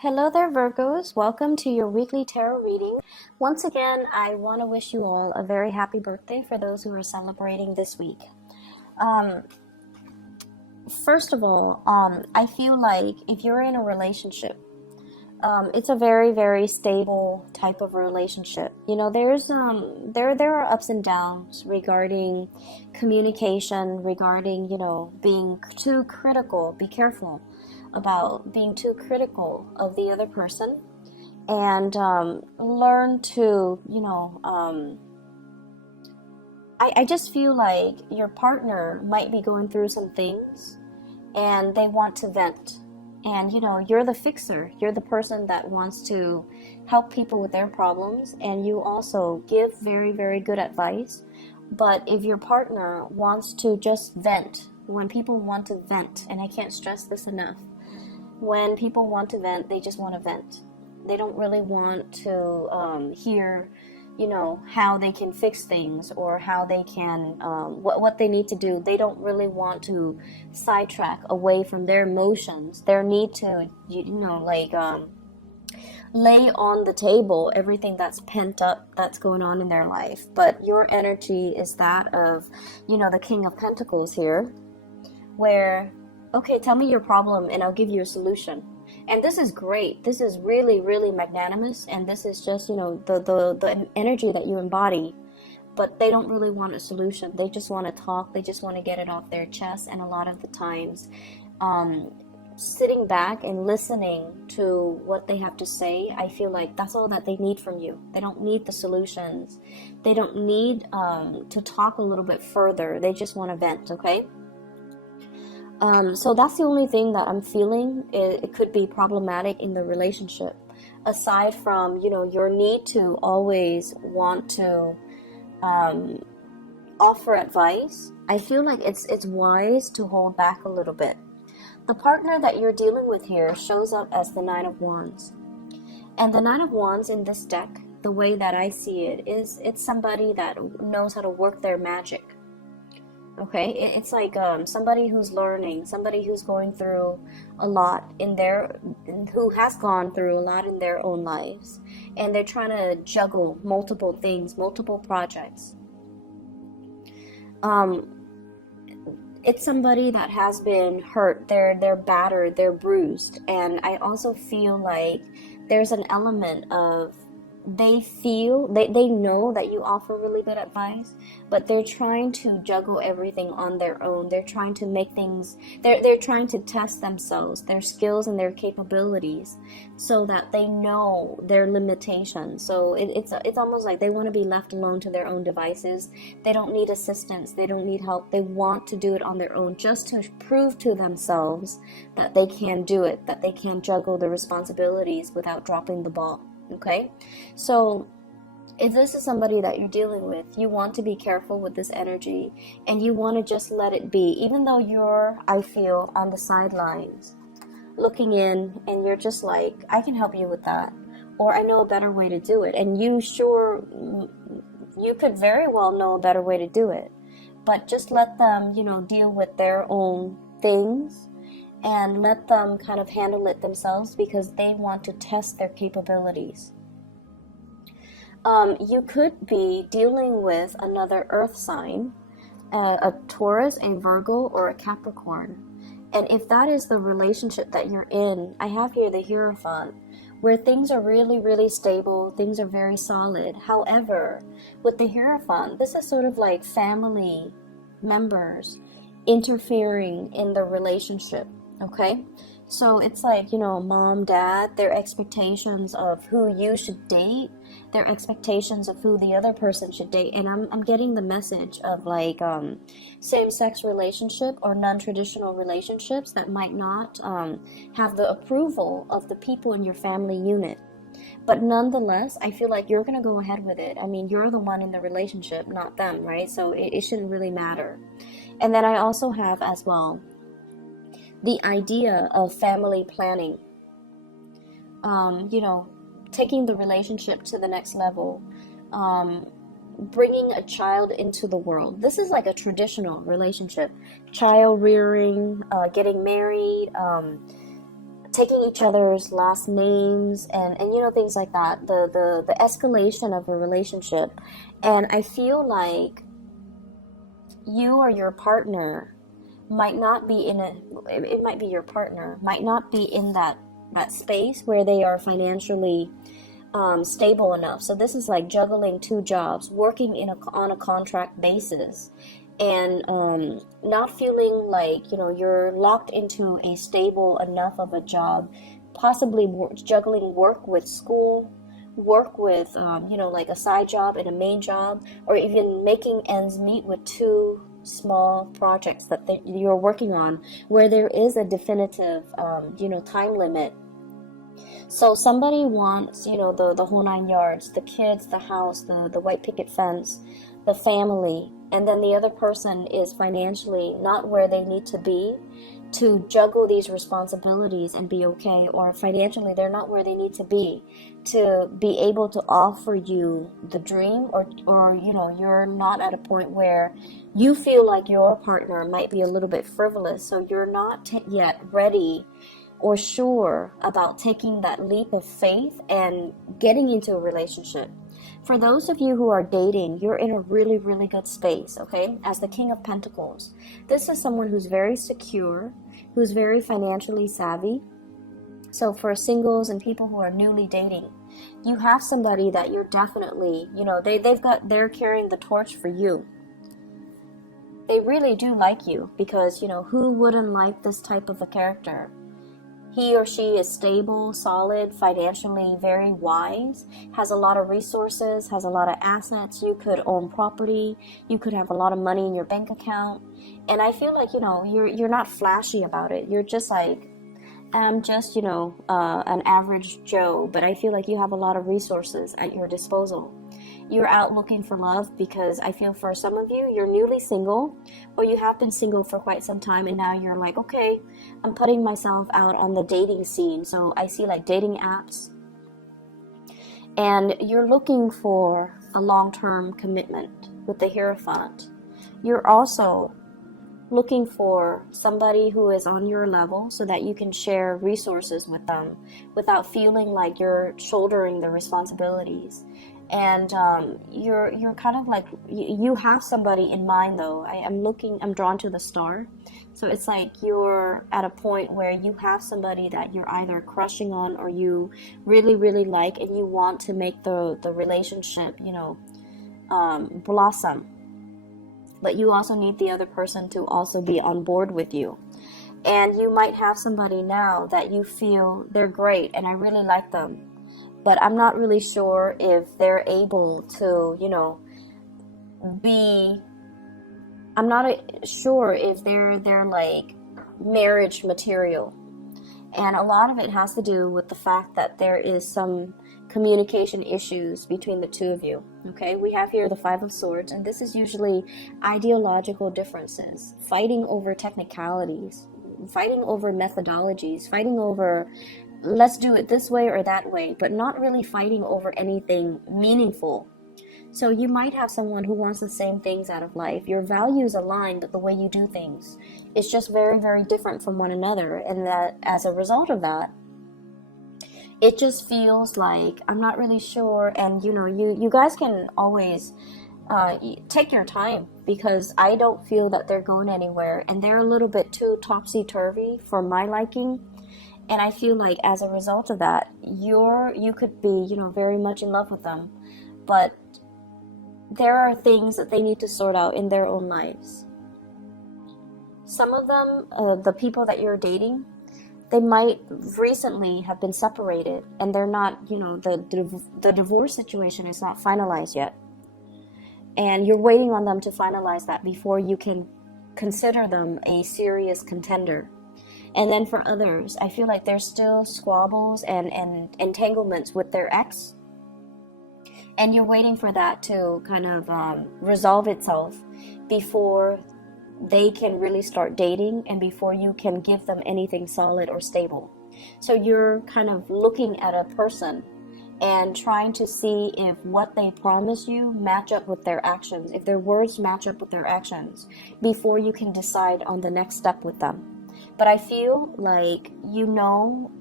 Hello there, Virgos. Welcome to your weekly tarot reading. Once again, I want to wish you all a very happy birthday for those who are celebrating this week. Um, First of all, I feel like if you're in a relationship, it's a very, very stable type of relationship. You know, there are ups and downs regarding communication, regarding being too critical. Be careful about being too critical of the other person, and learn to I just feel like your partner might be going through some things and they want to vent. And you're the fixer. You're the person that wants to help people with their problems, and you also give very, very good advice. But if your partner wants to just vent, when people want to vent, and I can't stress this enough, when people want to vent, they just want to vent. They don't really want to hear how they can fix things, or how they can what they need to do. They don't really want to sidetrack away from their emotions, their need to lay on the table everything that's pent up, that's going on in their life. But your energy is that of the King of Pentacles here, where, okay, tell me your problem and I'll give you a solution. And this is great. This is really, really magnanimous. And this is just, the energy that you embody. But they don't really want a solution. They just want to talk. They just want to get it off their chest. And a lot of the times, sitting back and listening to what they have to say, I feel like that's all that they need from you. They don't need the solutions. They don't need to talk a little bit further. They just want to vent, okay? So that's the only thing that I'm feeling. It could be problematic in the relationship. Aside from, your need to always want to offer advice, I feel like it's wise to hold back a little bit. The partner that you're dealing with here shows up as the Nine of Wands. And the Nine of Wands in this deck, the way that I see it, is it's somebody that knows how to work their magic. Okay, it's like somebody who's learning, somebody who's going through a lot who has gone through a lot in their own lives, and they're trying to juggle multiple things, multiple projects. It's somebody that has been hurt. They're battered, they're bruised, and I also feel like there's an element of they know that you offer really good advice, but they're trying to juggle everything on their own. They're trying to make things, they're trying to test themselves, their skills and their capabilities, so that they know their limitations. So it's almost like they want to be left alone to their own devices. They don't need assistance, they don't need help. They want to do it on their own, just to prove to themselves that they can do it, that they can juggle the responsibilities without dropping the ball. Okay, so if this is somebody that you're dealing with, you want to be careful with this energy, and you want to just let it be, even though you're, I feel, on the sidelines looking in, and you're just like, I can help you with that, or I know a better way to do it. And you could very well know a better way to do it, but just let them deal with their own things, and let them kind of handle it themselves, because they want to test their capabilities. You could be dealing with another earth sign, a Taurus, a Virgo, or a Capricorn. And if that is the relationship that you're in, I have here the Hierophant, where things are really, really stable, things are very solid. However, with the Hierophant, this is sort of like family members interfering in the relationship. Okay, so it's like, mom, dad, their expectations of who you should date, their expectations of who the other person should date. And I'm getting the message of like same-sex relationship or non-traditional relationships that might not have the approval of the people in your family unit. But nonetheless, I feel like you're going to go ahead with it. I mean, you're the one in the relationship, not them, right? So it shouldn't really matter. And then I also have as well the idea of family planning, taking the relationship to the next level, bringing a child into the world. This is like a traditional relationship, child rearing, getting married, taking each other's last names, and you know, things like that, the escalation of a relationship. And I feel like you or your partner might not be in a, it might be your partner might not be in that space where they are financially stable enough. So this is like juggling two jobs, working on a contract basis, and not feeling like, you know, you're locked into a stable enough of a job, possibly juggling work with school, work with you know, like a side job and a main job, or even making ends meet with two small projects that you're working on, where there is a definitive you know, time limit. So somebody wants, you know, the whole nine yards, the kids, the house, the white picket fence, the family, and then the other person is financially not where they need to be to juggle these responsibilities and be okay, or financially they're not where they need to be able to offer you the dream, or you know, you're not at a point where you feel like your partner might be a little bit frivolous, so you're not yet ready or sure about taking that leap of faith and getting into a relationship. For those of you who are dating, you're in a really, really good space, okay? As the King of Pentacles, this is someone who's very secure, who's very financially savvy. So for singles and people who are newly dating, you have somebody that you're definitely, you know, they're carrying the torch for you. They really do like you, because, you know, who wouldn't like this type of a character? He or she is stable, solid, financially very wise, has a lot of resources, has a lot of assets. You could own property. You could have a lot of money in your bank account. And I feel like, you know, you're not flashy about it. You're just like, I'm just, you know, an average Joe, but I feel like you have a lot of resources at your disposal. You're out looking for love, because I feel for some of you, you're newly single, or you have been single for quite some time, and now you're like, okay, I'm putting myself out on the dating scene. So I see like dating apps, and you're looking for a long-term commitment with the Hierophant. You're also looking for somebody who is on your level, so that you can share resources with them without feeling like you're shouldering the responsibilities. And you're kind of like, you have somebody in mind though. I'm drawn to the star. So it's like you're at a point where you have somebody that you're either crushing on, or you really, really like, and you want to make the relationship, you know, blossom. But you also need the other person to also be on board with you. And you might have somebody now that you feel they're great and I really like them, but I'm not really sure if they're able to, you know, I'm not sure if they're like marriage material. And a lot of it has to do with the fact that there is some communication issues between the two of you. Okay, we have here the Five of Swords, and this is usually ideological differences, fighting over technicalities, fighting over methodologies, fighting over let's do it this way or that way, but not really fighting over anything meaningful. So you might have someone who wants the same things out of life. Your values align, but the way you do things is just very, very different from one another. And that as a result of that, it just feels like I'm not really sure. And you know, you guys can always take your time, because I don't feel that they're going anywhere, and they're a little bit too topsy-turvy for my liking. And I feel like as a result of that, you could be, you know, very much in love with them, but there are things that they need to sort out in their own lives. Some of them, the people that you're dating, they might recently have been separated, and they're not, you know, the divorce situation is not finalized yet. And you're waiting on them to finalize that before you can consider them a serious contender. And then for others, I feel like there's still squabbles and entanglements with their ex. And you're waiting for that to kind of resolve itself before they can really start dating, and before you can give them anything solid or stable. So you're kind of looking at a person and trying to see if what they promise you match up with their actions, if their words match up with their actions, before you can decide on the next step with them. But I feel like, you know,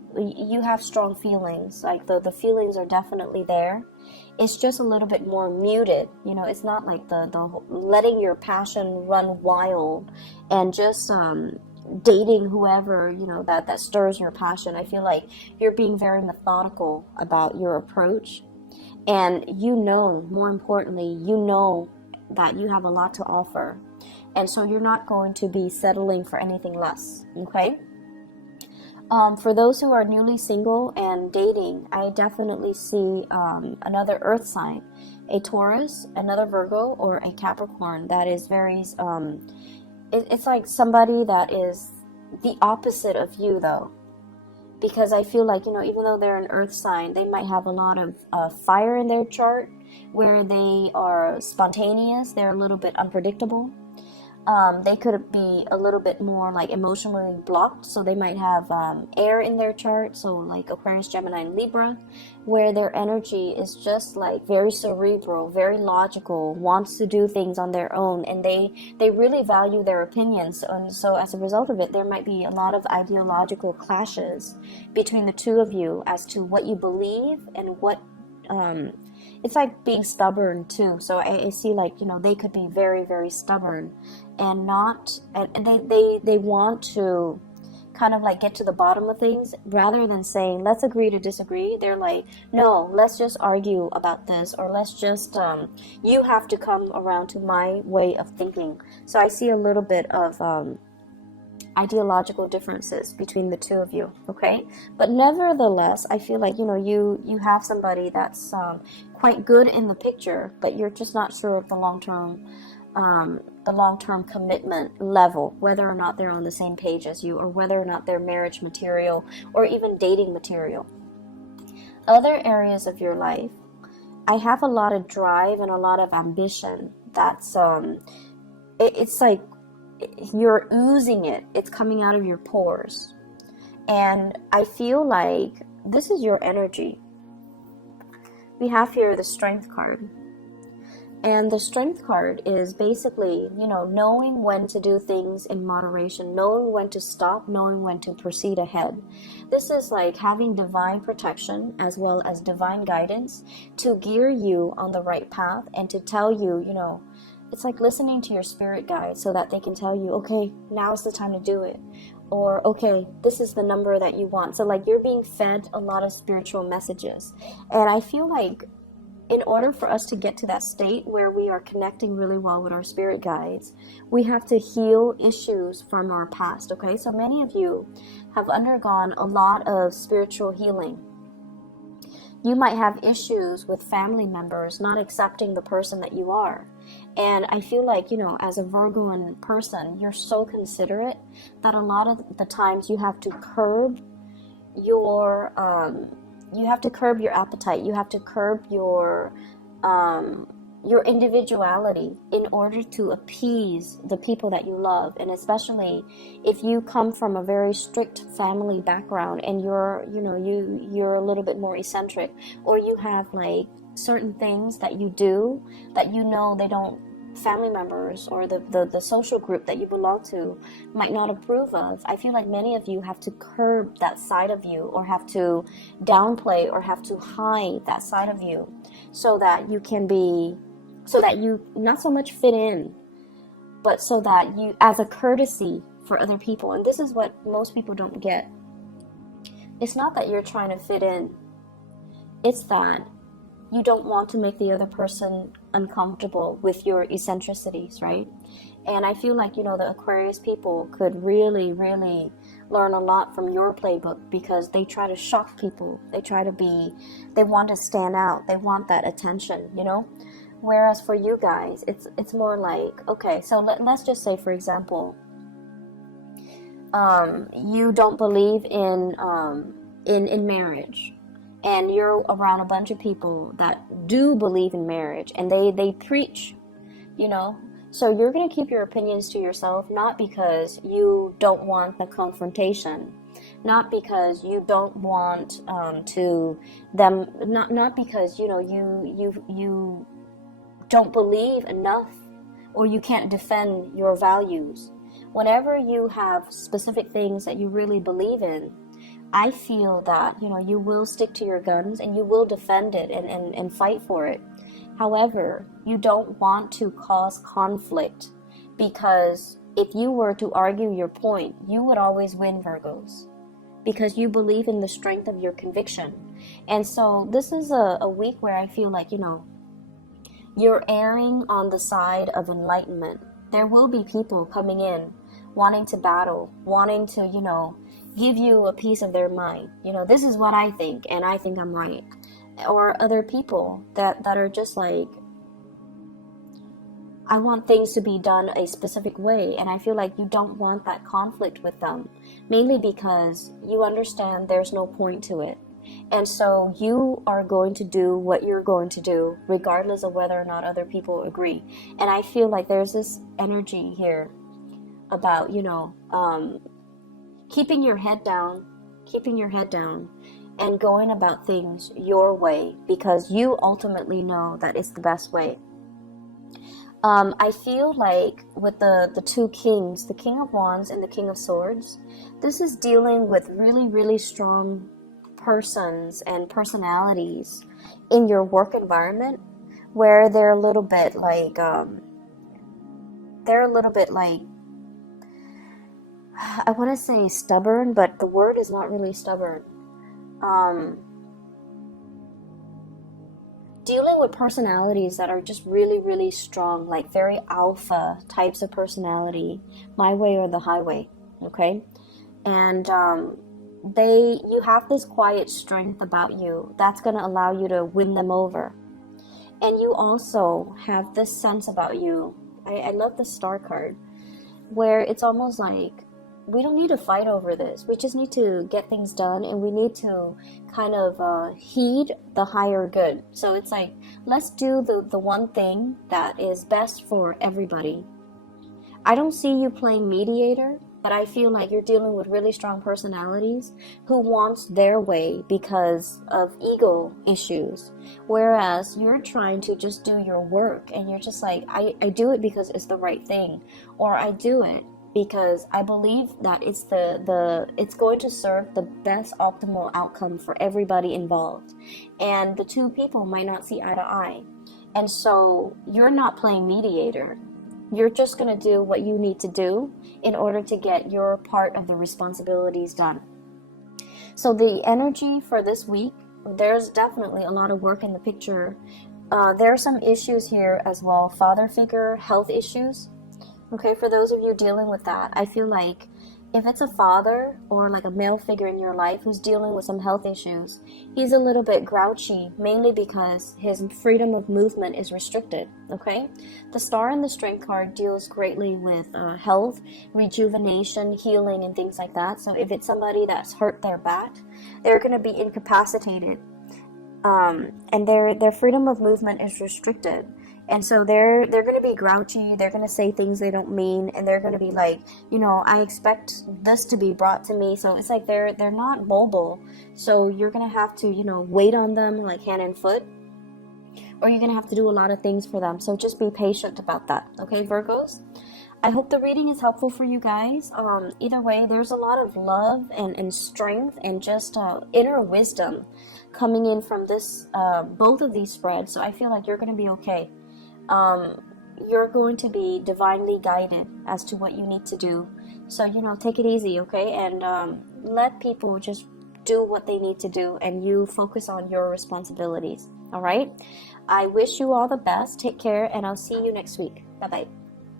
you have strong feelings. Like the feelings are definitely there. It's just a little bit more muted. You know, it's not like the letting your passion run wild and just dating whoever, you know, that stirs your passion. I feel like you're being very methodical about your approach, and you know, more importantly, you know that you have a lot to offer, and so you're not going to be settling for anything less. Okay. For those who are newly single and dating, I definitely see another earth sign, a Taurus, another Virgo, or a Capricorn that is very, it's like somebody that is the opposite of you, though. Because I feel like, you know, even though they're an earth sign, they might have a lot of fire in their chart, where they are spontaneous, they're a little bit unpredictable. They could be a little bit more like emotionally blocked, so they might have air in their chart, so like Aquarius, Gemini, and Libra, where their energy is just like very cerebral, very logical, wants to do things on their own, and they really value their opinions. And so as a result of it, there might be a lot of ideological clashes between the two of you as to what you believe and what it's like being stubborn too. So I see, like, you know, they could be very, very stubborn and they want to kind of like get to the bottom of things rather than saying, let's agree to disagree. They're like, no, let's just argue about this, or let's just, you have to come around to my way of thinking. So I see a little bit of, ideological differences between the two of you. Okay, but nevertheless, I feel like, you know, you have somebody that's quite good in the picture, but you're just not sure of the long-term commitment level, whether or not they're on the same page as you, or whether or not they're marriage material or even dating material. Other areas of your life, I have a lot of drive and a lot of ambition. That's it's like you're oozing it. It's coming out of your pores. And I feel like this is your energy. We have here the Strength card. And the Strength card is basically, you know, knowing when to do things in moderation, knowing when to stop, knowing when to proceed ahead. This is like having divine protection as well as divine guidance to gear you on the right path and to tell you, you know, it's like listening to your spirit guide so that they can tell you, okay, now's the time to do it. Or, okay, this is the number that you want. So like you're being fed a lot of spiritual messages. And I feel like in order for us to get to that state where we are connecting really well with our spirit guides, we have to heal issues from our past, okay? So many of you have undergone a lot of spiritual healing. You might have issues with family members not accepting the person that you are. And I feel like, you know, as a Virgoan person, you're so considerate that a lot of the times you have to curb your appetite. You have to curb your individuality in order to appease the people that you love. And especially if you come from a very strict family background and you're a little bit more eccentric, or you have like certain things that you do that, you know, family members or the social group that you belong to might not approve of. I feel like many of you have to curb that side of you, or have to downplay, or have to hide that side of you, so that you not so much fit in, but so that you, as a courtesy for other people. And this is what most people don't get. It's not that you're trying to fit in. It's that you don't want to make the other person uncomfortable with your eccentricities, right? And I feel like, you know, the Aquarius people could really, really learn a lot from your playbook, because they try to shock people. They want to stand out. They want that attention, you know? Whereas for you guys, it's more like, okay, so let's just say, for example, you don't believe in marriage, and you're around a bunch of people that do believe in marriage, and they preach, you know. So you're going to keep your opinions to yourself, not because you don't want the confrontation, not because you don't want not because, you know, you don't believe enough, or you can't defend your values. Whenever you have specific things that you really believe in, I feel that, you will stick to your guns and you will defend it and fight for it. However, you don't want to cause conflict, because if you were to argue your point, you would always win, Virgos, because you believe in the strength of your conviction. And so this is a week where I feel like, you're erring on the side of enlightenment. There will be people coming in wanting to battle, wanting to, give you a piece of their mind. This is what I think, and I think I'm right. Or other people that are just like, I want things to be done a specific way, and I feel like you don't want that conflict with them, mainly because you understand there's no point to it. And so you are going to do what you're going to do, regardless of whether or not other people agree. And I feel like there's this energy here about, keeping your head down, and going about things your way, because you ultimately know that it's the best way. I feel like with the two kings, the King of Wands and the King of Swords, this is dealing with really, really strong persons and personalities in your work environment, where they're a little bit like, I want to say stubborn, but the word is not really stubborn. Dealing with personalities that are just really, really strong, like very alpha types of personality, my way or the highway, okay? And you have this quiet strength about you that's going to allow you to win them over. And you also have this sense about you. I love the Star card, where it's almost like, we don't need to fight over this. We just need to get things done, and we need to kind of heed the higher good. So it's like, let's do the one thing that is best for everybody. I don't see you playing mediator, but I feel like you're dealing with really strong personalities who wants their way because of ego issues. Whereas you're trying to just do your work, and you're just like, I do it because it's the right thing, or I do it because I believe that it's it's going to serve the best optimal outcome for everybody involved. And the two people might not see eye to eye. And so you're not playing mediator. You're just going to do what you need to do in order to get your part of the responsibilities done. So the energy for this week, there's definitely a lot of work in the picture. There are some issues here as well. Father figure, health issues. Okay, for those of you dealing with that, I feel like if it's a father or like a male figure in your life who's dealing with some health issues, he's a little bit grouchy, mainly because his freedom of movement is restricted, okay? The Star and the Strength card deals greatly with health, rejuvenation, healing, and things like that. So if it's somebody that's hurt their back, they're going to be incapacitated, and their freedom of movement is restricted. And so they're going to be grouchy, they're going to say things they don't mean, and they're going to be like, I expect this to be brought to me. So it's like they're not mobile. So you're going to have to, wait on them like hand and foot, or you're going to have to do a lot of things for them. So just be patient about that. Okay, Virgos? I hope the reading is helpful for you guys. Either way, there's a lot of love and strength and just inner wisdom coming in from this, both of these spreads. So I feel like you're going to be okay. You're going to be divinely guided as to what you need to do. So, take it easy, okay? And let people just do what they need to do, and you focus on your responsibilities, all right? I wish you all the best. Take care, and I'll see you next week. Bye-bye.